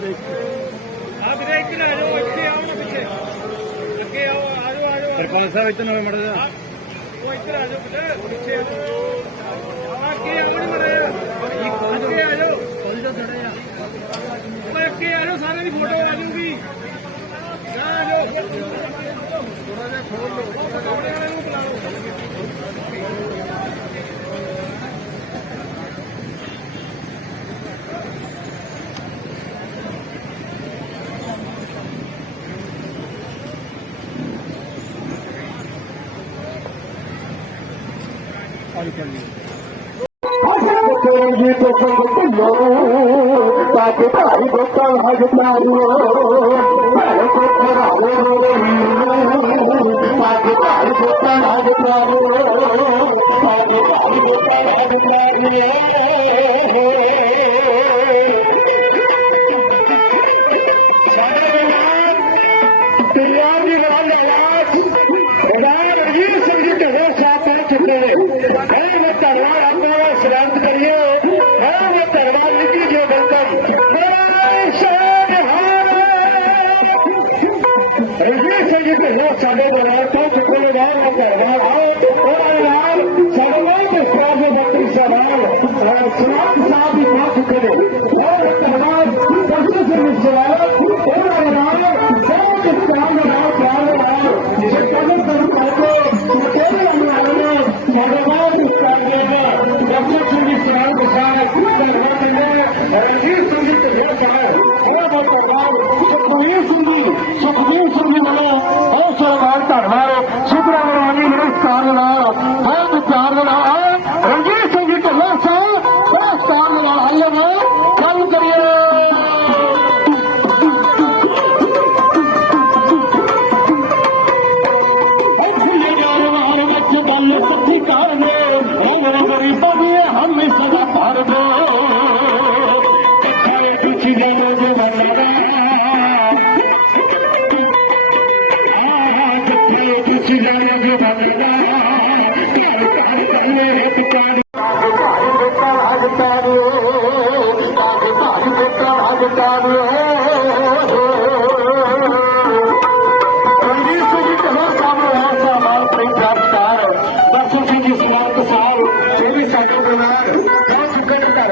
ਆ ਵੀਰੇ ਇੱਧਰ ਆ ਜਾਓ ਇੱਥੇ ਆਓ ਨਾ ਪਿੱਛੇ ਅੱਗੇ ਆਓ ਆ ਜਾਓ ਆ ਜਾਓ ਸਰਪੰਚ ਸਾਹਿਬ ਇੱਧਰ ਨਾਲ ਮੜਾ ਆ ਉਹ ਇੱਧਰ ਆ ਜਾਓ ਬੇਟਾ ਪਿੱਛੇ ਆ ਜਾਓ ਅੱਗੇ ਆਓ ਨਾ ਮੜਾ ਅੱਗੇ ਆ ਜਾਓ ਕੋਲ ਜਾ ਥੋੜਾ ਜਾ ਅੱਗੇ ਆ ਜਾਓ ਸਾਰਿਆਂ ਦੀ ਫੋਟੋ ਆ ਜੂਗੀ ਆ ਜਾਓ ਥੋੜਾ ਜਿਹਾ ਖੋਲ ਲਓ ਕਮਰੇ ਵਾਲੇ ਨੂੰ ਬੁਲਾ ਲਓ। তাকে তাই গোপাল হাজ পারো তাকে তাই গোপাল হাজ পারো তাকে তাই গোপাল হাজ পারো Sahib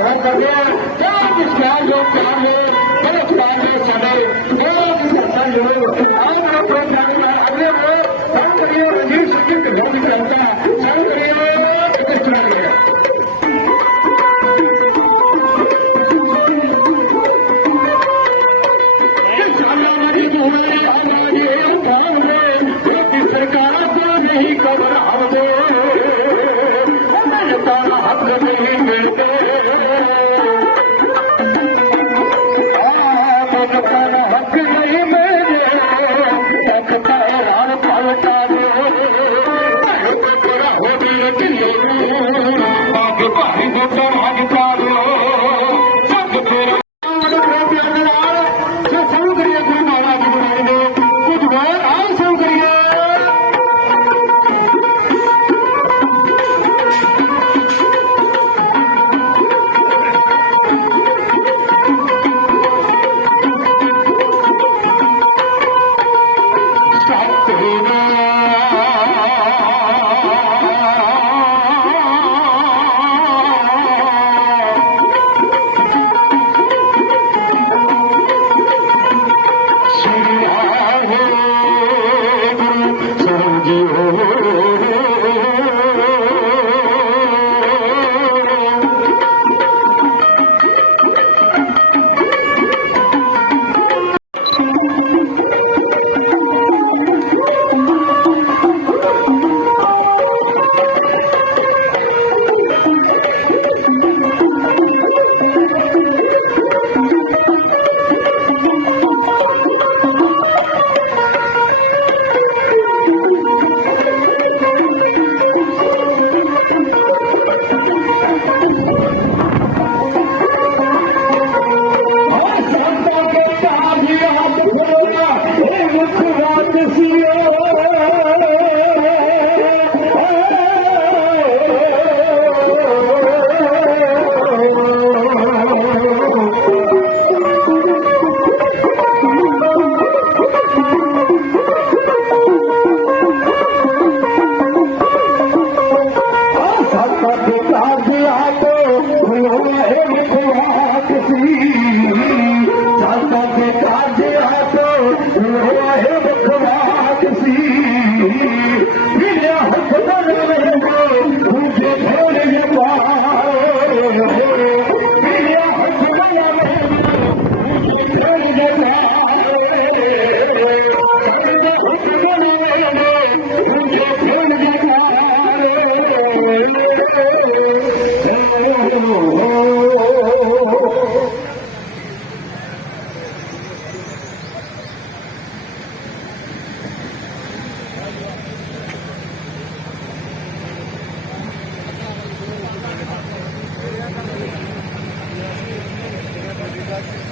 Vamos fazer! Quem é que está jogando? Vamos fazer isso!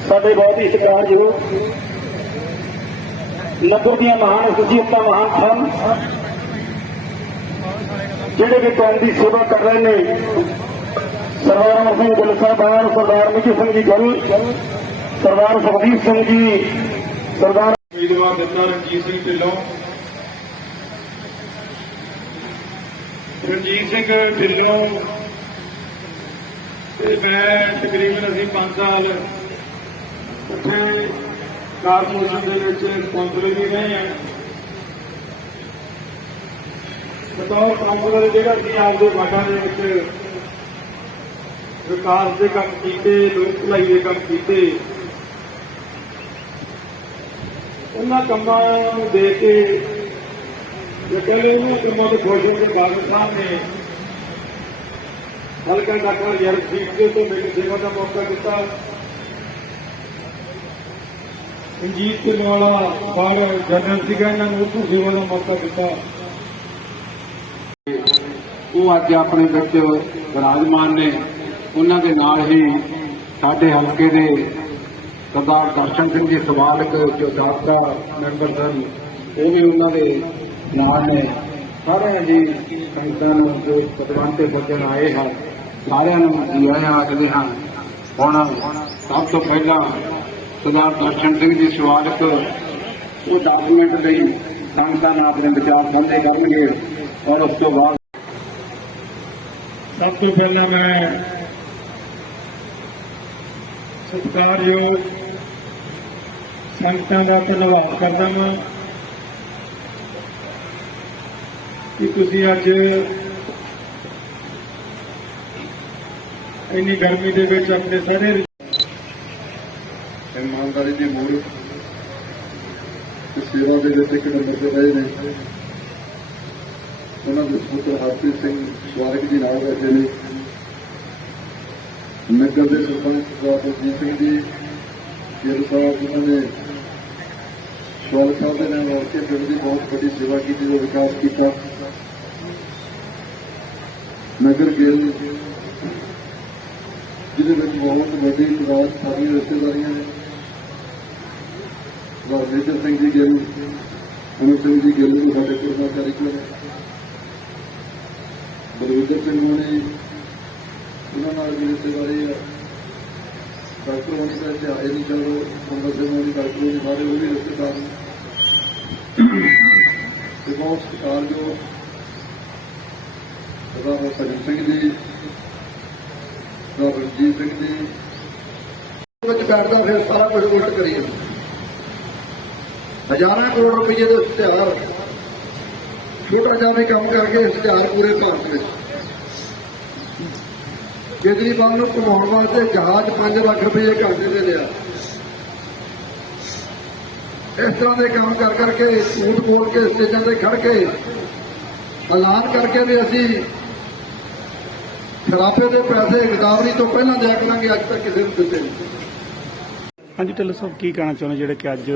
ਸਾਡੇ ਬਹੁਤ ਹੀ ਸਤਿਕਾਰਯੋਗ ਨਗਰ ਦੀਆਂ ਮਹਾਨ ਸ਼ਖਸੀਅਤਾਂ ਮਹਾਨ ਸਨ ਜਿਹੜੇ ਵੀ ਕੌਮ ਦੀ ਸੇਵਾ ਕਰ ਰਹੇ ਨੇ, ਸਰਦਾਰ ਅਮਰ ਸਿੰਘ ਗਿੱਲ ਸਾਹਿਬਾਨ ਸਰਦਾਰ ਮਿੱਕੀ ਸਿੰਘ ਜੀ ਗਿੱਲ, ਸਰਦਾਰ ਸੁਖਦੀਪ ਸਿੰਘ ਜੀ, ਸਰਦਾਰ ਉਮੀਦਵਾਰ ਦਿੱਤਾ ਰਣਜੀਤ ਸਿੰਘ ਢਿੱਲੋਂ। ਰਣਜੀਤ ਸਿੰਘ ਢਿੱਲੋਂ, ਤੇ ਮੈਂ ਤਕਰੀਬਨ ਅਸੀਂ 5 ਸਾਲ ਉੱਥੇ ਕਾਰਪੋਰੇਸ਼ਨ ਦੇ ਵਿੱਚ ਕੌਂਸਲਰ ਵੀ ਰਹੇ ਹਾਂ ਬਤੌਰ ਕੌਂਸਲਰ ਜਿਹੜਾ ਕਿ ਆਪਦੇ ਵਾਰਡਾਂ ਦੇ ਵਿੱਚ ਵਿਕਾਸ ਦੇ ਕੰਮ ਕੀਤੇ, ਲੋਕ ਭਲਾਈ ਦੇ ਕੰਮ ਕੀਤੇ, ਉਹਨਾਂ ਕੰਮਾਂ ਨੂੰ ਦੇ ਕੇ ਜੇ ਕਹਿੰਦੇ ਉਹਨਾਂ ਕੰਮਾਂ ਤੋਂ ਖੁਸ਼ ਹੋ ਕੇ ਬਾਦਲ ਸਾਹਿਬ ਨੇ ਹਲਕਾ ਡਾਕਟਰ ਯਾਰ ਦੇ ਤੋਂ ਮੈਨੂੰ ਸੇਵਾ ਦਾ ਮੌਕਾ ਦਿੱਤਾ। ਰਣਜੀਤ ਦੇ ਵਾਲਾ ਬਾੜ ਜਨਰਲ ਸੀਗਾ, ਇਹਨਾਂ ਨੂੰ ਉੱਥੋਂ ਸੇਵਾ ਦਾ ਮੌਕਾ ਦਿੱਤਾ। ਉਹ ਅੱਜ ਆਪਣੇ ਵਿੱਚ ਵਿਰਾਜਮਾਨ ਨੇ। ਉਹਨਾਂ ਦੇ ਨਾਲ ਹੀ ਸਾਡੇ ਹਲਕੇ ਦੇ ਸਰਦਾਰ ਦਰਸ਼ਨ ਸਿੰਘ ਜੀ ਸਵਾਲਕ ਜੋ ਸਾਬਕਾ ਮੈਂਬਰ ਸਨ। ਉਹ ਵੀ ਉਹਨਾਂ ਦੇ ਨਾਲ ਨੇ। ਸਾਰਿਆਂ ਜੀ ਸੰਗਤਾਂ ਨੂੰ ਜੋ ਪਦਵੰਤੇ ਪੁੱਜਣ ਆਏ ਹਨ, ਸਾਰਿਆਂ ਨੂੰ ਜੀ ਆਇਆਂ ਆਖਦੇ ਹਨ। ਹੁਣ ਸਭ ਤੋਂ ਪਹਿਲਾਂ ਸਰਦਾਰ ਦਰਸ਼ਨ ਸਿੰਘ ਜੀ ਸਵਾਗਤ। ਉਹ ਡਾਕੂਮੈਂਟ ਲਈ ਸੰਗਤਾਂ ਨਾਲ ਆਪਣੇ ਵਿਚਾਰ ਸਾਂਝੇ ਕਰਨਗੇ ਔਰ ਉਸ ਤੋਂ ਬਾਅਦ ਸਭ ਤੋਂ ਪਹਿਲਾਂ ਮੈਂ ਸਤਿਕਾਰਯੋਗ ਸੰਗਤਾਂ ਦਾ ਧੰਨਵਾਦ ਕਰਦਾ ਹਾਂ ਕਿ ਤੁਸੀਂ ਅੱਜ ਇੰਨੀ ਗਰਮੀ ਦੇ ਵਿੱਚ ਆਪਣੇ ਸਾਰੇ ਇਮਾਨਦਾਰੀ ਦੀ ਮੂਲ ਤੇ ਸੇਵਾ ਦੇ ਵਿੱਚ ਇੱਕ ਨੰਬਰ ਤੇ ਰਹੇ ਨੇ। ਉਹਨਾਂ ਦੇ ਪੁੱਤਰ ਹਰਪ੍ਰੀਤ ਸਿੰਘ ਸਵਾਰਕ ਜੀ ਨਾਲ ਬੈਠੇ ਨੇ। ਨਗਰ ਦੇ ਸਰਪੰਚ ਸਰਦਾਰ ਸਿੰਘ ਜੀ ਗਿੱਲ ਸਾਹਿਬ ਉਹਨਾਂ ਨੇ ਸਵਾਲ ਸਾਹਿਬ ਦੇ ਨਾਲ ਰਲ ਕੇ ਪਿੰਡ ਦੀ ਬਹੁਤ ਵੱਡੀ ਸੇਵਾ ਕੀਤੀ ਤੇ ਵਿਕਾਸ ਕੀਤਾ। ਨਗਰ ਗੇਲ ਜਿਹਦੇ ਵਿੱਚ ਬਹੁਤ ਵੱਡੀ ਤਾਦਾਦ ਸਾਰੀਆਂ ਰਿਸ਼ਤੇਦਾਰੀਆਂ ਨੇ। ਸਰਦਾਰ ਸਿੰਘ ਜੀ ਗਿੱਲ ਅਮਰ ਸਿੰਘ ਜੀ ਗਿੱਲ ਨੂੰ ਸਾਡੇ ਕੋਲ ਕਾਰਿਕੁਲਰ ਬਲਵਿੰਦਰ ਸਿੰਘ ਹੋਣੀ, ਉਹਨਾਂ ਨਾਲ ਵੀ ਰਿਸ਼ਤੇਦਾਰੀ ਆ ਡਾਕਟਰ ਹੋਣੀ ਤਾਂ ਇੱਥੇ ਆਏ ਨਹੀਂ, ਚਲੋ ਸੰਦਰ ਸਿੰਘ ਹੋਣੀ, ਡਾਕਟਰ ਹੋਣੀ ਸਾਰੇ ਉਹ ਵੀ ਰਿਸ਼ਤੇਦਾਰ ਨੇ ਤੇ ਬਹੁਤ ਸਤਿਕਾਰਯੋਗ ਸਰਦਾਰ ਭਜਨ ਸਿੰਘ ਜੀ ਸਰਦਾਰ ਰਣਜੀਤ ਸਿੰਘ ਜੀ। ਵਿੱਚ ਬੈਠਦਾ ਫਿਰ ਸਾਰਾ ਕੁਝ ਉਲਟ ਕਰੀਏ। ਹਜ਼ਾਰਾਂ ਕਰੋੜ ਰੁਪਏ ਦੇ ਇਸ਼ਤਿਹਾਰ ਛੋਟਾ ਜਿਹਾ ਕੰਮ ਕਰਕੇ ਇਸ਼ਤਿਹਾਰ ਪੂਰੇ ਭਾਰਤ ਵਿੱਚ। ਕੇਜਰੀਵਾਲ ਨੂੰ ਘੁਮਾਉਣ ਵਾਸਤੇ ਜਹਾਜ਼ 5 ਲੱਖ ਰੁਪਏ ਘੰਟੇ ਦੇ ਲਿਆ। ਇਸ ਤਰ੍ਹਾਂ ਦੇ ਕੰਮ ਕਰ ਕਰਕੇ ਝੂਠ ਬੋਲ ਕੇ ਸਟੇਜਾਂ ਤੇ ਖੜ ਕੇ, ਐਲਾਨ ਕਰਕੇ ਵੀ ਅਸੀਂ ਖਰਾਬੇ ਦੇ ਪੈਸੇ, ਗਦਾਵਰੀ ਤੋਂ ਪਹਿਲਾਂ ਦਿਆ ਕਰਾਂਗੇ ਅੱਜ ਤੱਕ ਕਿਸੇ ਨੂੰ ਦਿੱਤੇ ਨਹੀਂ। ਹਾਂਜੀ, ਢਿੱਲੋਂ ਸਾਹਿਬ, ਕੀ ਕਹਿਣਾ ਚਾਹੁੰਦੇ ਜਿਹੜੇ ਕਿ ਅੱਜ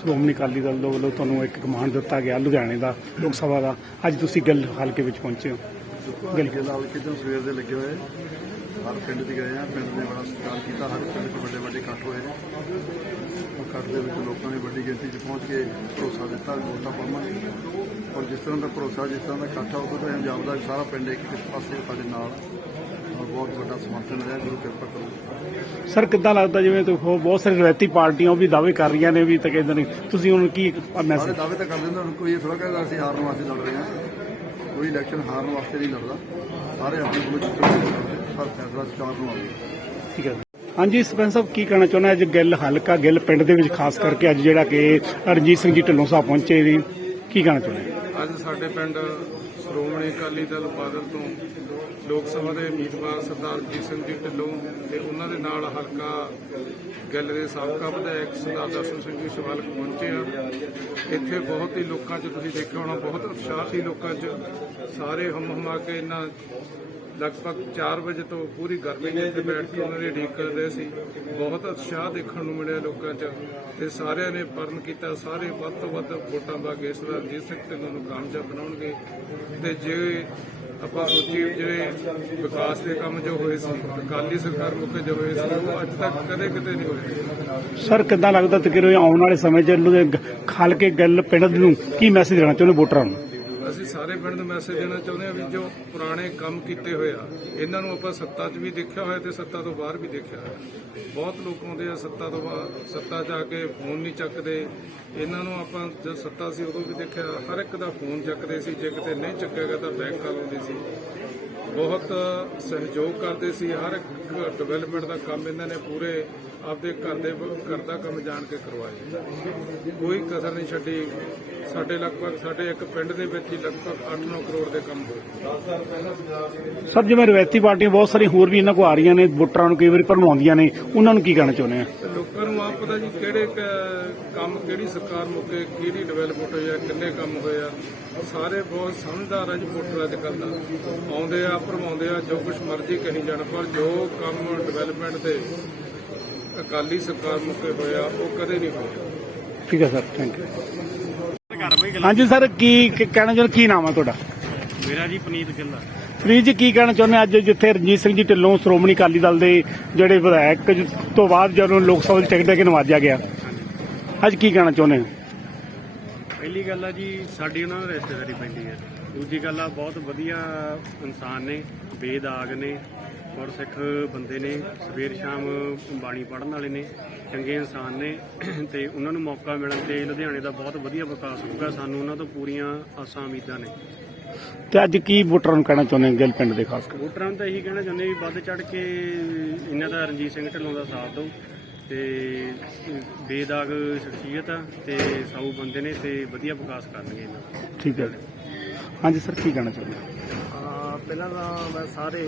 ਸ਼੍ਰੋਮਣੀ ਅਕਾਲੀ ਦਲ ਦੇ ਵੱਲੋਂ ਤੁਹਾਨੂੰ ਇੱਕ ਕਮਾਂਡ ਦਿੱਤਾ ਗਿਆ, ਲੁਧਿਆਣੇ ਦਾ, ਲੋਕ ਸਭਾ ਦਾ। ਅੱਜ ਤੁਸੀਂ ਗਿੱਲ ਹਲਕੇ ਵਿੱਚ ਪਹੁੰਚੇ ਹੋ। ਗਿੱਲ। ਗਿੱਲ ਨਾਲ ਕਿਤੇ ਸਵੇਰ ਦੇ ਲੱਗੇ ਹੋਏ, ਹਰ ਪਿੰਡ 'ਚ ਗਏ ਆ। ਪਿੰਡ ਨੇ ਬੜਾ ਸਤਿਕਾਰ ਕੀਤਾ, ਹਰ ਪਿੰਡ 'ਚ ਵੱਡੇ ਵੱਡੇ ਇਕੱਠ ਹੋਏ ਨੇ। ਉਹ ਇਕੱਠ ਦੇ ਵਿੱਚ ਲੋਕਾਂ ਨੇ ਵੱਡੀ ਗਿਣਤੀ 'ਚ ਪਹੁੰਚ ਕੇ ਭਰੋਸਾ ਦਿੱਤਾ, ਵੋਟਾਂ ਪਾਵਾਂਗੇ। ਔਰ ਜਿਸ ਤਰ੍ਹਾਂ ਦਾ ਭਰੋਸਾ, ਜਿਸ ਤਰ੍ਹਾਂ ਦਾ ਇਕੱਠ ਆ ਉਦੋਂ ਤਾਂ ਇੰਜ ਦਾ ਸਾਰਾ ਪਿੰਡ ਇੱਕ ਪਾਸੇ ਸਾਡੇ ਨਾਲ ਬਹੁਤ ਵੱਡਾ ਸਮਰਥਨ ਰਿਹਾ ਗੁਰੂ ਕਿਰਪਾ ਕਰੋ। ਸਰ ਕਿੱਦਾਂ ਲੱਗਦਾ ਜਿਵੇਂ ਹੋਰ ਬਹੁਤ ਸਾਰੀ ਰਵਾਇਤੀ ਪਾਰਟੀਆਂ ਉਹ ਵੀ ਦਾਅਵੇ ਕਰ ਰਹੀਆਂ ਨੇ ਵੀ ਤਾਂ ਕਹਿੰਦੇ ਨੇ। ਤੁਸੀਂ ਹੁਣ ਕੀ ਮੈਸੇਜ ਦਾਅਵੇ ਤਾਂ ਕਰਦੇ ਨੇ ਹੁਣ ਕੋਈ ਇਹ ਥੋੜਾ ਕਹਿੰਦਾ ਅਸੀਂ ਹਾਰਨ ਵਾਸਤੇ ਲੜ ਰਹੇ ਹਾਂ। ਕੋਈ ਇਲੈਕਸ਼ਨ ਹਾਰਨ ਵਾਸਤੇ ਨਹੀਂ ਲੜਦਾ। ਸਾਰੇ ਆਪਣੀ ਕੋਈ ਚੁੱਕ ਹਰ ਫੈਸਲਾ ਸਟਾਰ ਨੂੰ ਆਉਂਦੇ। ਠੀਕ ਹੈ। ਹਾਂਜੀ ਸਰਪੰਚ ਸਾਹਿਬ ਕੀ ਕਹਿਣਾ ਚਾਹੁੰਦੇ ਅੱਜ ਗਿੱਲ ਹਲਕਾ ਗਿੱਲ ਪਿੰਡ ਦੇ ਵਿੱਚ ਖਾਸ ਕਰਕੇ ਅੱਜ ਜਿਹੜਾ ਕਿ ਰਣਜੀਤ ਸਿੰਘ ਜੀ ਢਿੱਲੋਂ ਸਾਹਿਬ ਪਹੁੰਚੇ ਜੀ ਕੀ ਕਹਿਣਾ ਚਾਹੁੰਦੇ ਅੱਜ ਸਾਡੇ ਪਿੰਡ ਸ਼੍ਰੋਮਣੀ ਅਕਾਲੀ ਦਲ ਬਾਦਲ ਤੋਂ ਲੋਕ ਸਭਾ ਦੇ ਉਮੀਦਵਾਰ ਸਰਦਾਰ ਜੀਤ ਸਿੰਘ ਜੀ ਢਿੱਲੋਂ ਤੇ ਉਹਨਾਂ ਦੇ ਨਾਲ ਹਲਕਾ ਗੱਲ ਦੇ ਸਾਬਕਾ ਵਿਧਾਇਕ ਸਰਦਾਰ ਦਰਸ਼ਨ ਸਿੰਘ ਜੀ ਸਵਾਲਕ ਪਹੁੰਚੇ ਆ। ਇੱਥੇ ਬਹੁਤ ਹੀ ਲੋਕਾਂ 'ਚ ਤੁਸੀਂ ਦੇਖਿਆ ਹੋਣਾ, ਬਹੁਤ ਉਤਸ਼ਾਹ ਸੀ ਲੋਕਾਂ 'ਚ ਸਾਰੇ ਹਮ ਹਮਾ ਕੇ ਇਹਨਾਂ ਲਗਭਗ 4 ਵਜੇ ਤੋਂ ਪੂਰੀ ਗਰਮੀ ਦੇ ਇੱਥੇ ਬੈਠ ਕੇ ਉਹਨਾਂ ਦੀ ਉਡੀਕ ਕਰ ਰਹੇ ਸੀ। ਬਹੁਤ ਉਤਸ਼ਾਹ ਦੇਖਣ ਨੂੰ ਮਿਲਿਆ ਲੋਕਾਂ 'ਚ ਤੇ ਸਾਰਿਆਂ ਨੇ ਪਰਨ ਕੀਤਾ, ਸਾਰੇ ਵੱਧ ਤੋਂ ਵੱਧ ਵੋਟਾਂ ਪਾ ਕੇ ਸਰਦਾਰ ਰਣਜੀਤ ਸਿੰਘ ਢਿੱਲੋਂ ਨੂੰ ਕਾਮਯਾਬ ਬਣਾਉਣਗੇ। ਤੇ ਜੇ ਆਪਾਂ ਸੋਚੀਏ ਜਿਹੜੇ ਵਿਕਾਸ ਦੇ ਕੰਮ ਜੋ ਹੋਏ ਸੀ, ਅਕਾਲੀ ਸਰਕਾਰ ਮੁੱਕੇ ਜੋ ਹੋਏ ਸੀ, ਉਹ ਅੱਜ ਤੱਕ ਕਦੇ ਕਿਤੇ ਨਹੀਂ ਹੋਏ। ਸਰ, ਕਿੱਦਾਂ ਲੱਗਦਾ ਤਕਰੀਬਨ ਆਉਣ ਵਾਲੇ ਸਮੇਂ 'ਚ ਖਾਲ ਕੇ ਗਿੱਲ ਪਿੰਡ ਨੂੰ ਕੀ ਮੈਸੇਜ ਦੇਣਾ ਚਾਹੁੰਦੇ ਵੋਟਰਾਂ ਨੂੰ? ਸਾਰੇ ਪਿੰਡ ਨੂੰ ਮੈਸੇਜ ਦੇਣਾ ਚਾਹੁੰਦੇ ਹਾਂ ਵੀ ਜੋ ਪੁਰਾਣੇ ਕੰਮ ਕੀਤੇ ਹੋਏ ਆ, ਇਹਨਾਂ ਨੂੰ ਆਪਾਂ ਸੱਤਾ 'ਚ ਵੀ ਦੇਖਿਆ ਹੋਇਆ ਤੇ ਸੱਤਾ ਤੋਂ ਬਾਹਰ ਵੀ ਦੇਖਿਆ ਹੋਇਆ। ਬਹੁਤ ਲੋਕ ਆਉਂਦੇ ਆ ਸੱਤਾ ਤੋਂ ਬਾਅਦ ਸੱਤਾ 'ਚ ਆ ਕੇ ਫੋਨ ਨਹੀਂ ਚੱਕਦੇ। ਇਹਨਾਂ ਨੂੰ ਆਪਾਂ ਜਦ ਸੱਤਾ ਸੀ ਉਦੋਂ ਵੀ ਦੇਖਿਆ, ਹਰ ਇੱਕ ਦਾ ਫੋਨ ਚੱਕਦੇ ਸੀ, ਜੇ ਕਿਤੇ ਨਹੀਂ ਚੱਕਿਆ ਗਿਆ ਤਾਂ ਬੈਂਕ ਕਾਲ ਆਉਂਦੀ ਸੀ। ਬਹੁਤ ਸਹਿਯੋਗ ਕਰਦੇ ਸੀ, ਹਰ ਇੱਕ ਡਿਵੈਲਪਮੈਂਟ ਦਾ ਕੰਮ ਇਹਨਾਂ ਨੇ ਪੂਰੇ ਆਪਦੇ ਘਰ ਦੇ, ਘਰ ਦਾ ਕੰਮ ਜਾਣ ਕੇ ਕਰਵਾਇਆ। ਕੋਈ ਕਸਰ ਨਹੀਂ ਛੱਡੀ। ਸਾਡੇ ਲਗਭਗ ਸਾਡੇ ਇੱਕ ਪਿੰਡ ਦੇ ਵਿੱਚ ਹੀ ਲਗਭਗ 8-9 ਕਰੋੜ ਦੇ ਕੰਮ ਹੋਏ। ਸਰ ਜਿਵੇਂ ਰਵਾਇਤੀ ਪਾਰਟੀਆਂ ਬਹੁਤ ਸਾਰੀਆਂ ਹੋਰ ਵੀ ਇਹਨਾਂ ਕੋ ਆ ਰਹੀਆਂ ਨੇ ਵੋਟਰਾਂ ਨੂੰ ਕਈ ਵਾਰੀ ਭਰਮਾਉਂਦੀਆਂ ਨੇ ਉਹਨਾਂ ਨੂੰ ਕੀ ਕਹਿਣਾ ਚਾਹੁੰਦੇ ਆ? ਲੋਕਾਂ ਨੂੰ ਆਪ ਪਤਾ ਜੀ ਕਿਹੜੇ ਕੰਮ ਕਿਹੜੀ ਸਰਕਾਰ ਮੁੱਕੇ ਕਿਹੜੀ ਡਿਵੈਲਪਮੈਂਟ ਹੋਈ ਆ ਕਿੰਨੇ ਕੰਮ ਹੋਏ ਆ। ਸਾਰੇ ਬਹੁਤ ਸਮਝਦਾਰ ਆ ਜੀ ਵੋਟਰ ਅੱਜ ਕੱਲ੍ਹ ਦਾ ਆਉਂਦੇ ਆ ਭਰਮਾਉਂਦੇ ਆ ਜੋ ਕੁਝ ਮਰਜ਼ੀ ਕਹੀ ਜਾਣ ਪਰ ਜੋ ਕੰਮ ਡਿਵੈਲਪਮੈਂਟ ਦੇ ਅਕਾਲੀ ਸਰਕਾਰ ਮੁੱਕੇ ਹੋਏ ਆ ਉਹ ਕਦੇ ਨਹੀਂ ਹੋਏ। ਠੀਕ ਹੈ ਸਰ ਥੈਂਕ ਯੂ ਹਾਂਜੀ ਸਰ ਕੀ ਕੀ ਕਹਿਣਾ ਚਾਹੁੰਦੇ ਕੀ ਨਾਮ ਹੈ ਤੁਹਾਡਾ? ਮੇਰਾ ਜੀ ਪਨੀਤ ਗਿੱਲ ਪ੍ਰੀਤ ਜੀ ਕੀ ਕਹਿਣਾ ਚਾਹੁੰਦੇ ਅੱਜ ਜਿੱਥੇ ਰਣਜੀਤ ਸਿੰਘ ਜੀ ਢਿੱਲੋਂ ਸ਼੍ਰੋਮਣੀ ਅਕਾਲੀ ਦਲ ਦੇ ਜਿਹੜੇ ਵਿਧਾਇਕ ਜ- ਤੋਂ ਬਾਅਦ ਜਦੋਂ ਲੋਕ ਸਭਾ ਦੀ ਟਿਕਟ ਦੇ ਕੇ ਨਵਾਜਿਆ ਗਿਆ? ਅੱਜ ਕੀ ਕਹਿਣਾ ਚਾਹੁੰਦੇ ਹੋ? ਪਹਿਲੀ ਗੱਲ ਆ ਜੀ ਸਾਡੀ ਉਹਨਾਂ ਨਾਲ ਰਿਸ਼ਤੇਦਾਰੀ ਪੈਂਦੀ ਹੈ ਦੂਜੀ ਗੱਲ ਆ ਬਹੁਤ ਵਧੀਆ ਇਨਸਾਨ ਨੇ ਬੇਦਾਗ ਨੇ। ਔਰ ਸਿੱਖ ਬੰਦੇ ਨੇ ਸਵੇਰ ਸ਼ਾਮ ਬਾਣੀ ਪੜ੍ਹਨ ਵਾਲੇ ਨੇ ਚੰਗੇ ਇਨਸਾਨ ਨੇ ਤੇ ਉਹਨਾਂ ਨੂੰ ਮੌਕਾ ਮਿਲਣ ਤੇ ਲੁਧਿਆਣੇ ਦਾ ਬਹੁਤ ਵਧੀਆ ਵਿਕਾਸ ਹੋਊਗਾ। ਸਾਨੂੰ ਉਹਨਾਂ ਤੋਂ ਪੂਰੀਆਂ ਆਸਾਂ ਉਮੀਦਾਂ ਨੇ। ਤੇ ਅੱਜ ਕੀ ਵੋਟਰਾਂ ਨੂੰ ਕਹਿਣਾ ਚਾਹੁੰਦੇ ਗਿੱਲ ਪਿੰਡ ਦੇ ਖਾਸ ਕਰ ਵੋਟਰਾਂ ਨੂੰ ਤਾਂ ਇਹੀ ਕਹਿਣਾ ਚਾਹੁੰਦੇ ਵੀ ਵੱਧ ਚੜ ਕੇ ਇਹਨਾਂ ਦਾ ਰਣਜੀਤ ਸਿੰਘ ਢਿੱਲੋਂ ਦਾ ਸਾਥ ਦਿਓ ਤੇ ਬੇਦਾਗ ਸ਼ਖਸੀਅਤ ਆ ਤੇ ਸਾਊ ਬੰਦੇ ਨੇ ਤੇ ਵਧੀਆ ਵਿਕਾਸ ਕਰਨਗੇ ਇਹਨਾਂ ਠੀਕ ਹੈ। ਹਾਂਜੀ ਸਰ ਕੀ ਕਹਿਣਾ ਚਾਹੁੰਦੇ ਪਹਿਲਾਂ ਤਾਂ ਮੈਂ ਸਾਰੇ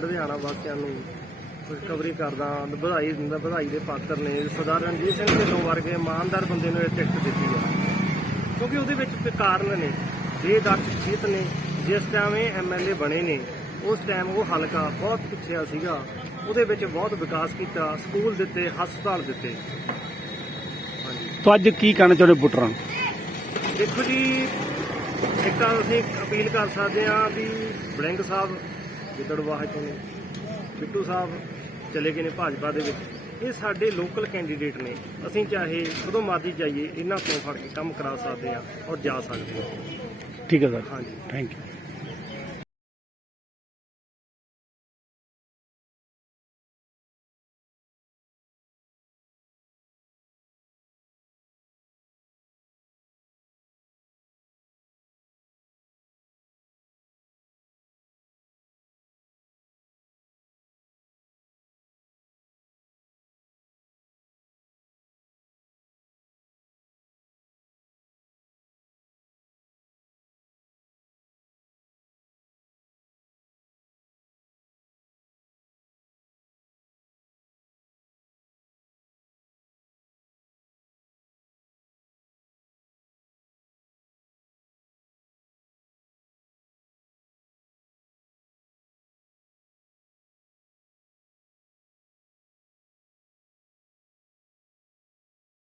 ਲੁਧਿਆਣਾ ਵਾਸੀਆਂ ਨੂੰ ਰਿਕਵਰੀ ਕਰਦਾ ਵਧਾਈ ਦਿੰਦਾ ਵਧਾਈ ਦੇ ਪਾਤਰ ਨੇ। ਸਰਦਾਰ ਰਣਜੀਤ ਸਿੰਘ ਢਿੱਲੋਂ ਵਰਗੇ ਇਮਾਨਦਾਰ ਬੰਦੇ ਨੂੰ ਇਹ ਟਿਕਟ ਦਿੱਤੀ ਹੈ ਕਿਉਂਕਿ ਉਹਦੇ ਵਿੱਚ ਤੇ ਕਾਰਨ ਨੇ। ਬੇਦਖਲ ਸ਼ਖਸੀਅਤ ਨੇ ਜਿਸ ਟਾਈਮ ਇਹ ਐਮਐਲਏ ਬਣੇ ਨੇ ਉਸ ਟਾਈਮ ਉਹ ਹਲਕਾ ਬਹੁਤ ਪਿੱਛਿਆ ਸੀਗਾ। ਉਹਦੇ ਵਿੱਚ ਬਹੁਤ ਵਿਕਾਸ ਕੀਤਾ ਸਕੂਲ ਦਿੱਤੇ ਹਸਪਤਾਲ ਦਿੱਤੇ। ਤਾਂ ਅੱਜ ਕੀ ਕਹਿਣਾ ਚਾਹੁੰਦੇ ਵੋਟਰਾਂ ਨੂੰ? ਦੇਖੋ ਜੀ ਇੱਕ ਤਾਂ ਅਸੀਂ ਅਪੀਲ ਕਰ ਸਕਦੇ ਹਾਂ ਵੀ ਬੜਿੰਗ ਸਾਹਿਬ ਗਿੱਦੜਵਾਹ ਤੋਂ ਨੇ ਬਿੱਟੂ ਸਾਹਿਬ ਚਲੇ ਗਏ ਨੇ ਭਾਜਪਾ ਦੇ ਵਿੱਚ। ਇਹ ਸਾਡੇ ਲੋਕਲ ਕੈਂਡੀਡੇਟ ਨੇ। ਅਸੀਂ ਚਾਹੇ ਕਦੋਂ ਮਰਜ਼ੀ ਜਾਈਏ ਇਹਨਾਂ ਤੋਂ ਫੜ ਕੇ ਕੰਮ ਕਰਾ ਸਕਦੇ ਹਾਂ ਔਰ ਜਾ ਸਕਦੇ ਹਾਂ। ਠੀਕ ਹੈ ਸਰ। ਹਾਂਜੀ। Thank you